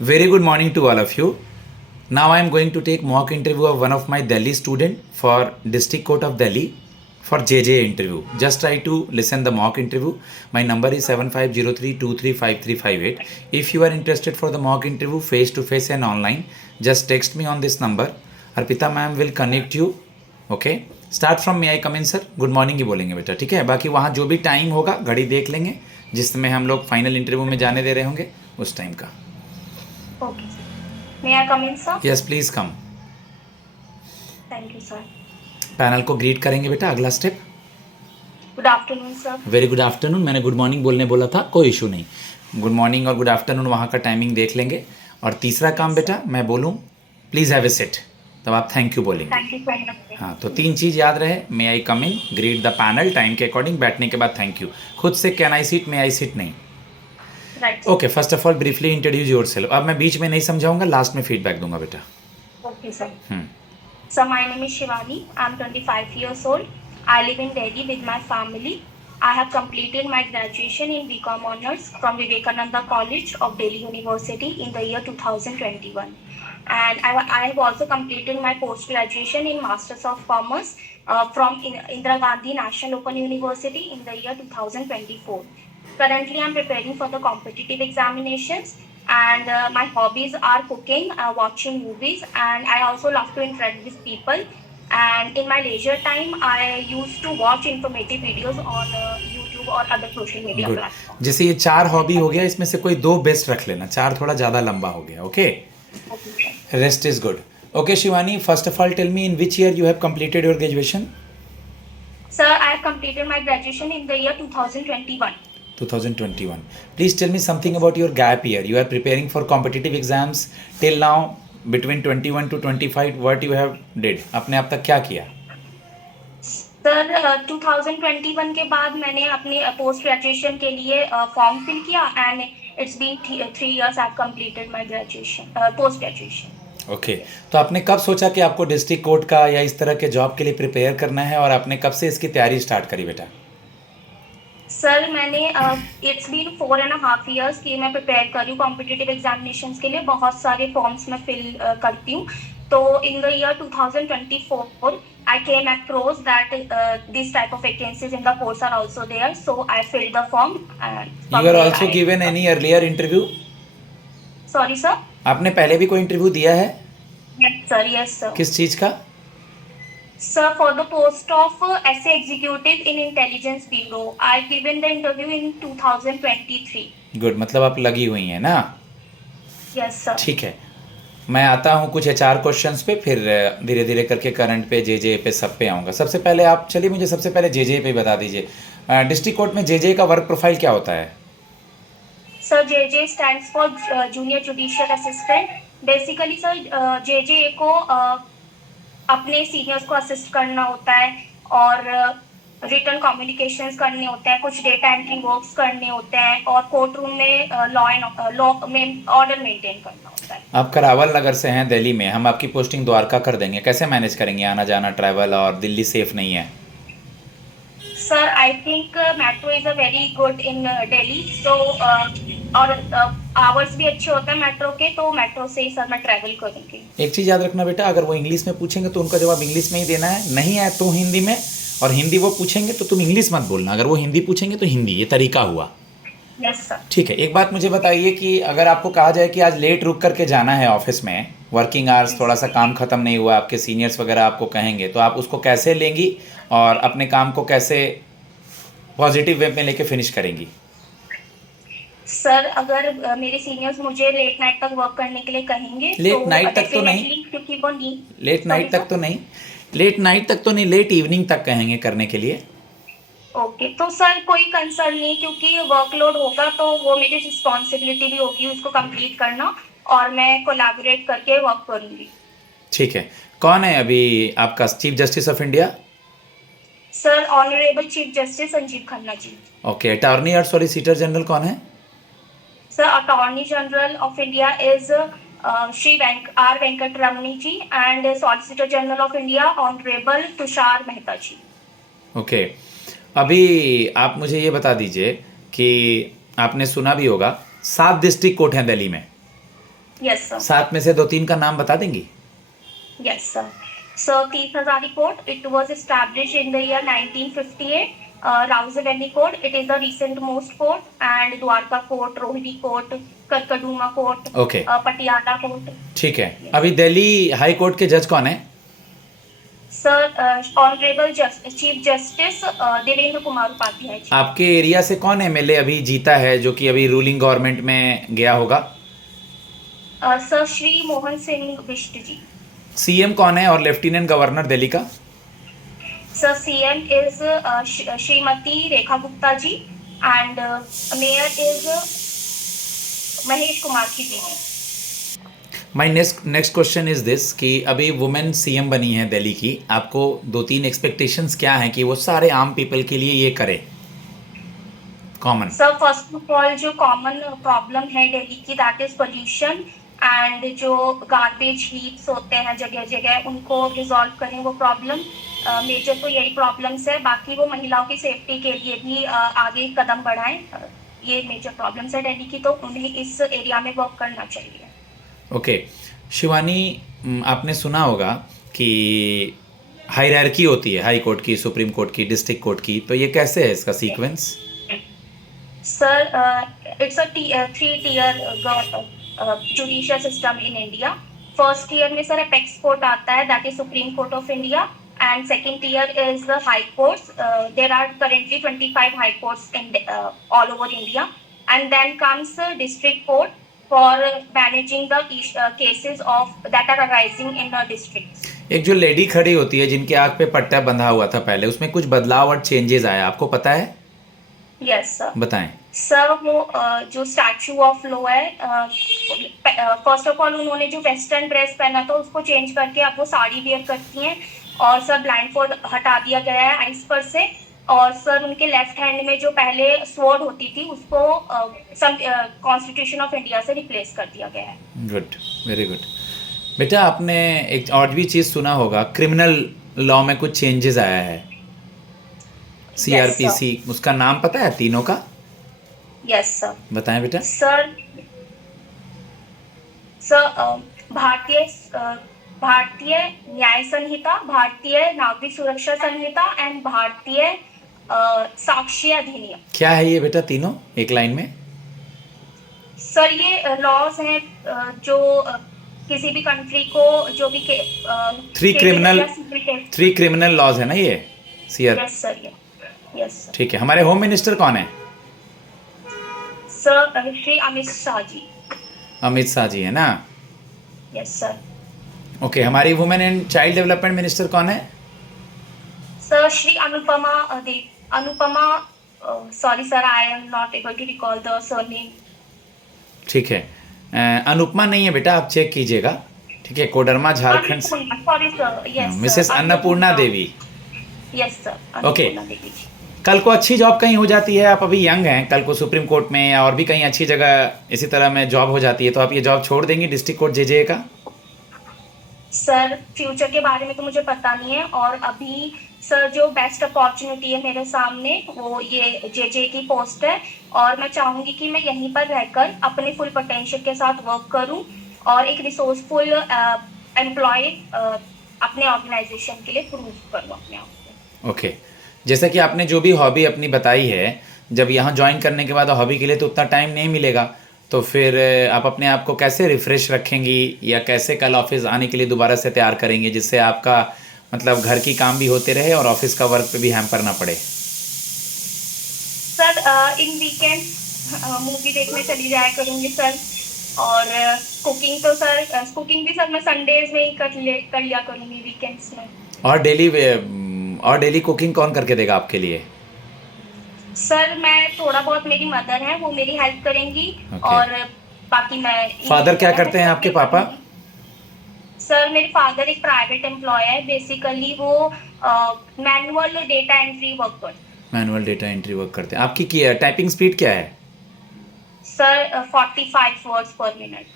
Very good morning to all of you. Now I am going to take mock interview of one of my Delhi student for District Court of Delhi for JJ interview. Just try to listen the mock interview. My number is 7503235358. If you are interested for the mock interview face to face and online, just text me on this number. Arpita ma'am will connect you. Okay. Start from may I come in sir. Good morning ही बोलेंगे बेटा, ठीक है. बाकी वहाँ जो भी time होगा घड़ी देख लेंगे जिसमें हम लोग फाइनल इंटरव्यू में जाने दे रहे होंगे उस टाइम का. Okay. May I come in, sir? Yes please come. Thank you, sir. Panel को ग्रीट करेंगे बेटा. अगला step. Good afternoon, sir. Very good afternoon. मैंने गुड मॉर्निंग बोलने बोला था, कोई इशू नहीं. गुड मॉर्निंग और गुड आफ्टरनून वहाँ का टाइमिंग देख लेंगे. और तीसरा काम बेटा मैं बोलूँ प्लीज़ हैव ए सिट, तब आप थैंक यू बोलेंगे. Thank you so much. हाँ, तो 3 चीज़ याद रहे. मे I come in, greet the panel, time के अकॉर्डिंग, बैठने के बाद थैंक यू. खुद से can I seat, may I seat नहीं. Right. Okay, first of all briefly introduce your self. अब मैं बीच में नहीं समझाऊंगा, लास्ट में फीडबैक दूंगा बेटा. Okay, sir. Sir, my name is Shivani. I'm 25 years old. I live in Delhi with my family. I have completed my graduation in BCom Honors from Vivekananda College of Delhi University in the year 2021. And I have also completed my post-graduation in Masters of Commerce from Indira Gandhi National Open University in the year 2024. Currently, I'm preparing for the competitive examinations, and my hobbies are cooking, watching movies, and I also love to interact with people. And in my leisure time, I used to watch informative videos on YouTube or other social media good. platforms. जैसे ये 4 hobby हो गया, इसमें से कोई 2 best रख लेना. 4 थोड़ा ज़्यादा लंबा हो गया. Okay, Okay, sir. Rest is good. Okay Shivani, first of all tell me in which year you have completed your graduation. Sir, I have completed my graduation in the year 2021. 2021. Please tell me something about your gap year. You are preparing for competitive exams till now. Between 21 to 25, what you have did? आपने अब तक क्या किया? Sir 2021 के बाद मैंने अपने post graduation के लिए फॉर्म फिल किया, and it's been 3 years I have completed my graduation post graduation. Okay, तो आपने कब सोचा कि आपको डिस्ट्रिक्ट कोर्ट का या इस तरह के जॉब के लिए प्रिपेयर करना है, और आपने कब से इसकी तैयारी स्टार्ट करी बेटा? सर मैंने इट्स बीन 4.5 years कि मैं प्रिपेयर कर रही हूँ कॉम्पिटिटिव एग्जामिनेशंस के लिए. बहुत सारे फॉर्म्स मैं फिल करती हूँ. तो in the year 2024 I came across that this type of vacancies in the course are also there, so I filled the form. And You are also given any earlier interview? Sorry sir. आपने पहले भी कोई interview दिया है? Yes sir. Yes sir. किस चीज़ का? Sir, for the post of SA executive in intelligence bureau, I given the interview in 2023. Good, मतलब आप लगी हुई हैं ना. Yes sir. ठीक है, मैं आता हूँ कुछ HR क्वेश्चंस पे, फिर धीरे धीरे करके करंट पे, JJ पे, सब पे आऊँगा. सबसे पहले आप चलिए मुझे सबसे पहले JJ पे बता दीजिए. डिस्ट्रिक्ट कोर्ट में JJ का वर्क प्रोफाइल क्या होता है? Sir, JJ stands for Junior Judicial Assistant. Basically sir, JJ को अपने सीनियर्स को असिस्ट करना होता है, और रिटर्न कम्युनिकेशंस करने होते हैं, कुछ डेटा एंट्री वर्क्स करने होते हैं, और कोर्ट रूम में लॉ में ऑर्डर मेंटेन करना होता है. आप करावल नगर से हैं दिल्ली में, हम आपकी पोस्टिंग द्वारका कर देंगे. कैसे मैनेज करेंगे आना जाना, ट्रैवल, और दिल्ली सेफ नहीं है? Sir I think metro is a very good in Delhi, so और आवर्स भी अच्छे होते हैं मेट्रो के, तो मेट्रो से ही सर मैं ट्रैवल करूँगी. एक चीज़ याद रखना बेटा, अगर वो इंग्लिश में पूछेंगे तो उनका जवाब इंग्लिश में ही देना है. नहीं है तो हिंदी में, और हिंदी वो पूछेंगे तो तुम इंग्लिश मत बोलना. अगर वो हिंदी पूछेंगे तो हिंदी. ये तरीका हुआ. Yes sir. ठीक है, एक बात मुझे बताइए कि अगर आपको कहा जाए कि आज लेट रुक करके जाना है ऑफिस में, वर्किंग आवर्स, थोड़ा सा काम ख़त्म नहीं हुआ, आपके सीनियर्स वगैरह आपको कहेंगे, तो आप उसको कैसे लेंगी और अपने काम को कैसे पॉजिटिव वे में लेके फिनिश करेंगी? सर अगर मेरे सीनियर्स मुझे लेट नाइट तक वर्क करने के लिए कहेंगे, लेट नाइट तक तो नहीं, definitely, क्योंकि वो नहीं, लेट नाइट तक तो नहीं, लेट नाइट तक तो नहीं, लेट इवनिंग तक कहेंगे करने के लिए. ओके, तो सर कोई कंसर्न नहीं, क्योंकि वर्कलोड होगा तो वो मेरी रिस्पॉन्सिबिलिटी भी होगी उसको कंप्लीट करना, और मैं कोलैबोरेट करके वर्क करूँगी. ठीक है, कौन है अभी आपका chief justice of India? Sir honourable chief justice Sanjiv Khanna ji. Okay, attorney और सॉलिसिटर जनरल कौन है? Sir attorney general of India is Shri R Venkataramani ji, and solicitor general of India honourable Tushar Mehta ji. Okay, अभी आप मुझे ये बता दीजिए कि आपने सुना भी होगा 7 डिस्ट्रिक्ट कोर्ट हैं दिल्ली में. Yes, sir. सात में से दो तीन का नाम बता देंगी? Yes, sir. So, Teeth Hazari Court, it was established in the year 1958. Rausaveli Court, it is the recent most court, and Dwarka Court, Rohini Court, Karkaduma Court, Okay. Patiala Court. ठीक है. अभी दिल्ली हाई कोर्ट के जज कौन है? Sir, Honorable Chief Justice Devendra Kumar Upadhyay ji. आपके area से कौन एमएलए अभी जीता है जो कि अभी रूलिंग गवर्नमेंट में गया होगा? सर श्री मोहन सिंह बिष्ट जी. सीएम कौन है और लेफ्टिनेंट गवर्नर दिल्ली का? Sir, CM is Srimati Rekha Gupta ji, and Mayor is Mahesh Kumar ki didi. My next question is this कि अभी वुमेन सीएम बनी है दिल्ली की, आपको दो तीन एक्सपेक्टेशंस क्या हैं कि वो सारे आम पीपल के लिए ये करे common? Sir first of all जो कॉमन प्रॉब्लम है दिल्ली की, दैट इज पोल्यूशन, एंड जो गार्बेज हीप्स होते हैं जगह जगह, उनको रिजॉल्व करें वो प्रॉब्लम. मेजर तो यही प्रॉब्लम्स है. बाकी वो महिलाओं की सेफ्टी के लिए भी आगे कदम बढ़ाएं. ये मेजर प्रॉब्लम्स है दिल्ली की, तो उन्हें इस एरिया में वर्क करना चाहिए. ओके. शिवानी, आपने सुना होगा कि हायरार्की होती है हाई कोर्ट की, सुप्रीम कोर्ट की, डिस्ट्रिक्ट कोर्ट की, तो ये कैसे है इसका sequence? Sir it's a 3-tier judicial system in India. First year में सर अपेक्स कोर्ट आता है, that is supreme court of India, and second tier is the high courts. There are currently 25 high courts in all over India, and then comes district court for managing the cases of that are arising in the districts. एक जो lady खड़ी होती है जिनके आँख पे पट्टा बंधा हुआ था पहले, उसमें कुछ बदलाव और चेंजेस आया, आपको पता है? Yes sir. बताएं. सर वो जो स्टैचू ऑफ लॉ है, फर्स्ट ऑफ ऑल उन्होंने जो वेस्टर्न ड्रेस पहना था उसको चेंज करके अब वो साड़ी वेयर करती हैं, और सर ब्लाइंडफोल्ड हटा दिया गया है आइस पर से, और सर उनके लेफ्ट हैंड में जो पहले स्वॉर्ड होती थी उसको कॉन्स्टिट्यूशन ऑफ इंडिया से रिप्लेस कर दिया गया है. Good, very good. बेटा, आपने एक और भी चीज़ सुना होगा, क्रिमिनल लॉ में कुछ चेंजेस आया है, CRPC, उसका नाम पता है तीनों का? Yes sir. बताएं बेटा. सर भारतीय न्याय संहिता, भारतीय नागरिक सुरक्षा संहिता, एंड भारतीय साक्ष्य अधिनियम. क्या है ये बेटा तीनों एक लाइन में? सर ये लॉज हैं जो किसी भी कंट्री को जो भी थ्री क्रिमिनल लॉज है ना ये CR? Yes sir. Yes sir. ठीक है. हमारे होम मिनिस्टर कौन है? सर श्री अमित शाह जी. अमित शाह जी है ना? Yes sir. ओके. हमारी women and child development minister कौन है? Sir Shri Anupama sorry sir, I am not able to recall the surname. ठीक है. अनुपमा नहीं है बेटा, आप चेक कीजिएगा. ठीक है. कोडरमा झारखंड से. Sorry sir. Yes Mrs Annapurna Devi. Yes sir. Okay. Annapurna Devi ji. कल को अच्छी जॉब कहीं हो जाती है, आप अभी यंग हैं, कल को सुप्रीम कोर्ट में या और भी कहीं अच्छी जगह इसी तरह में जॉब हो जाती है, तो आप ये जॉब छोड़ देंगी डिस्ट्रिक्ट कोर्ट JJ का? सर फ्यूचर के बारे में तो मुझे पता नहीं है, और अभी सर जो बेस्ट अपॉर्चुनिटी है मेरे सामने वो ये JJ की पोस्ट है, और मैं चाहूँगी कि मैं यहीं पर रहकर अपने फुल पोटेंशियल के साथ वर्क करूँ और एक रिसोर्सफुल एम्प्लॉय अपने ऑर्गेनाइजेशन के लिए प्रूव करूँ अपने आप को. ओके. जैसा कि आपने जो भी हॉबी अपनी बताई है, जब यहाँ ज्वाइन करने के बाद हॉबी के लिए तो उतना टाइम नहीं मिलेगा, तो फिर आप अपने आप को कैसे रिफ्रेश रखेंगी या कैसे कल ऑफिस आने के लिए दोबारा से तैयार करेंगे, जिससे आपका मतलब घर की काम भी होते रहे और ऑफिस का वर्क पे भी हैम्पर ना पड़े? सर इन वीकेंड मूवी देखने चली जाया करूँगी सर, और कुकिंग तो सर कुकिंग भी सर मैं संडेज में ही कर लिया करूँगी वीकेंड्स में. और डेली कुकिंग कौन करके देगा आपके लिए? सर मैं थोड़ा बहुत, मेरी मदर है वो मेरी हेल्प करेंगी. Okay. और बाकी मैं. फादर क्या करते हैं आपके पापा? सर मेरे फादर एक प्राइवेट एम्प्लॉय है, बेसिकली वो मैनुअल डेटा एंट्री वर्क करते हैं. आपकी टाइपिंग स्पीड क्या है? सर 45 वर्ड्स पर मिनट.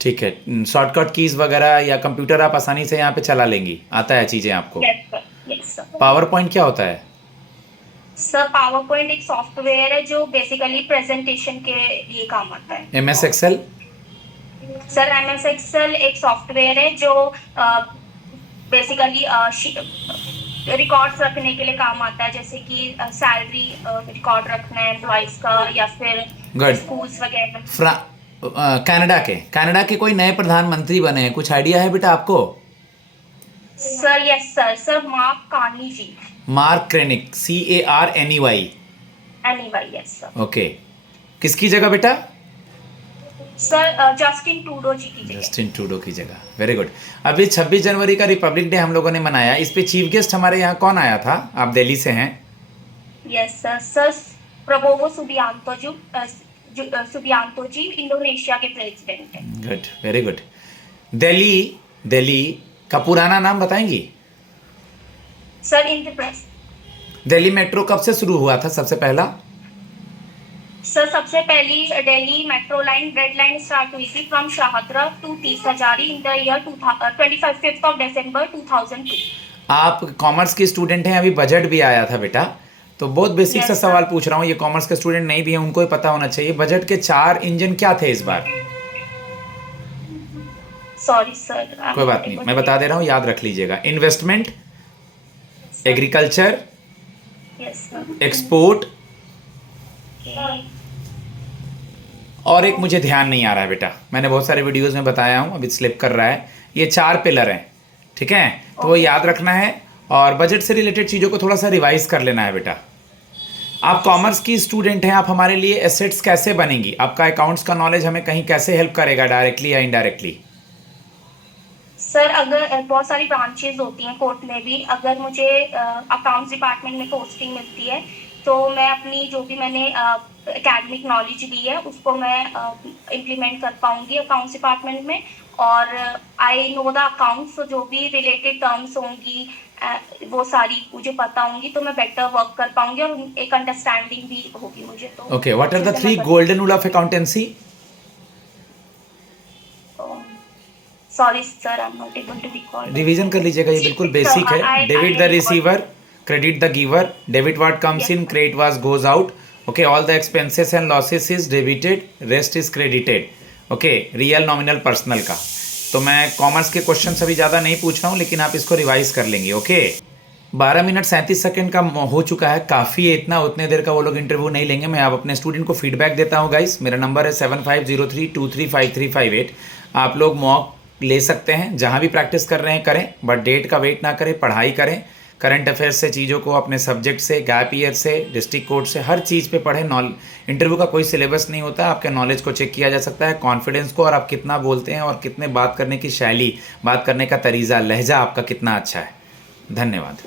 ठीक है. शॉर्टकट कीज वगैरह या कंप्यूटर आप आसानी से यहाँ पे चला लेंगी, आता है चीज़ें आपको? Yes sir. पावर पॉइंट क्या होता है? सर पावर पॉइंट एक सॉफ्टवेयर है जो बेसिकली प्रेजेंटेशन के लिए काम आता है। MS Excel? Sir MS Excel एक सॉफ्टवेयर है जो बेसिकली रिकॉर्ड्स रखने के लिए काम आता है, जैसे कि सैलरी रिकॉर्ड रखना है एम्प्लॉइज का या फिर Good. स्कूल्स वगैरह। कनाडा के कोई नए प्रधानमंत्री बने हैं, कुछ आइडिया है बेटा आपको? Sir yes sir Mark Carney ji. Mark क्रेनिक, CARNEY। Anyway yes sir. Okay, किसकी जगह बेटा? सर जस्टिन ट्रूडो जी की जगह। जस्टिन ट्रूडो की जगह। Very good. अभी 26 जनवरी का रिपब्लिक डे हम लोगों ने मनाया, इस पे चीफ गेस्ट हमारे यहाँ कौन आया था? आप दिल्ली से हैं। Yes sir Prabowo Subianto ji Indonesia के प्रेसिडेंट हैं। Good, very good. दिल्ली का पुराना नाम बताएंगी? सर इंद्रप्रस्थ। दिल्ली मेट्रो कब से शुरू हुआ था सबसे पहला? सर सबसे पहली Delhi metro line red line start हुई थी फ्रॉम शाहदरा टू तीस Hazari in the year 5th of December 2002। आप कॉमर्स की स्टूडेंट हैं, अभी बजट भी आया था बेटा, तो बहुत बेसिक सा Yes, सवाल sir. पूछ रहा हूँ, ये कॉमर्स के स्टूडेंट नहीं भी हैं उनको ही पता होना चाहिए। बजट के 4 इंजन क्या थे इस बार? सॉरी सर कोई बात नहीं, मैं बता दे रहा हूँ, याद रख लीजिएगा। Investment, agriculture, yes sir. Export, और एक मुझे ध्यान नहीं आ रहा है बेटा, मैंने बहुत सारे वीडियोस में बताया हूँ, अभी स्लिप कर रहा है। ये 4 पिलर हैं, ठीक है? तो वो याद रखना है और बजट से रिलेटेड चीज़ों को थोड़ा सा रिवाइज कर लेना है बेटा। आप कॉमर्स की स्टूडेंट हैं, आप हमारे लिए एसेट्स कैसे बनेंगी? आपका अकाउंट्स का नॉलेज हमें कहीं कैसे हेल्प करेगा, डायरेक्टली या इनडायरेक्टली? सर अगर बहुत सारी ब्रांचेस होती हैं कोर्ट में भी, अगर मुझे अकाउंट्स डिपार्टमेंट में पोस्टिंग मिलती है तो मैं अपनी जो भी मैंने एकेडमिक नॉलेज ली है उसको मैं इम्प्लीमेंट कर पाऊंगी अकाउंट्स डिपार्टमेंट में। और आई नो द अकाउंट्स, जो भी रिलेटेड टर्म्स होंगी वो सारी मुझे पता होंगी, तो मैं बेटर वर्क कर पाऊंगी और एक अंडरस्टैंडिंग भी होगी मुझे। तो okay, what are the 3 golden rule of accountancy? Sorry sir I am not able to recall. Revision कर लीजिएगा, ये बिल्कुल बेसिक है। Debit the receiver, credit the giver, debit what comes in, credit what goes out. Okay, all the expenses and losses is debited, rest is credited. Okay, real nominal personal का। तो मैं commerce के question अभी ज़्यादा नहीं पूछ रहा हूँ, लेकिन आप इसको रिवाइज कर लेंगे। ओके, 12 मिनट 37 सेकंड का हो चुका है, काफ़ी है इतना, उतने देर का वो लोग इंटरव्यू नहीं लेंगे। मैं आप अपने स्टूडेंट को फीडबैक देता हूँ गाइस। मेरा नंबर है 7503235358। आप लोग मॉक ले सकते हैं, जहाँ भी प्रैक्टिस कर रहे हैं करें, बट डेट का वेट ना करें, पढ़ाई करें। करंट अफेयर्स से चीज़ों को, अपने सब्जेक्ट से, गैप ईयर से, डिस्ट्रिक्ट कोर्ट से, हर चीज़ पे पढ़ें। इंटरव्यू का कोई सिलेबस नहीं होता, आपके नॉलेज को चेक किया जा सकता है, कॉन्फिडेंस को, और आप कितना बोलते हैं और कितने बात करने की शैली, बात करने का तरीज़ा, लहजा आपका कितना अच्छा है। धन्यवाद।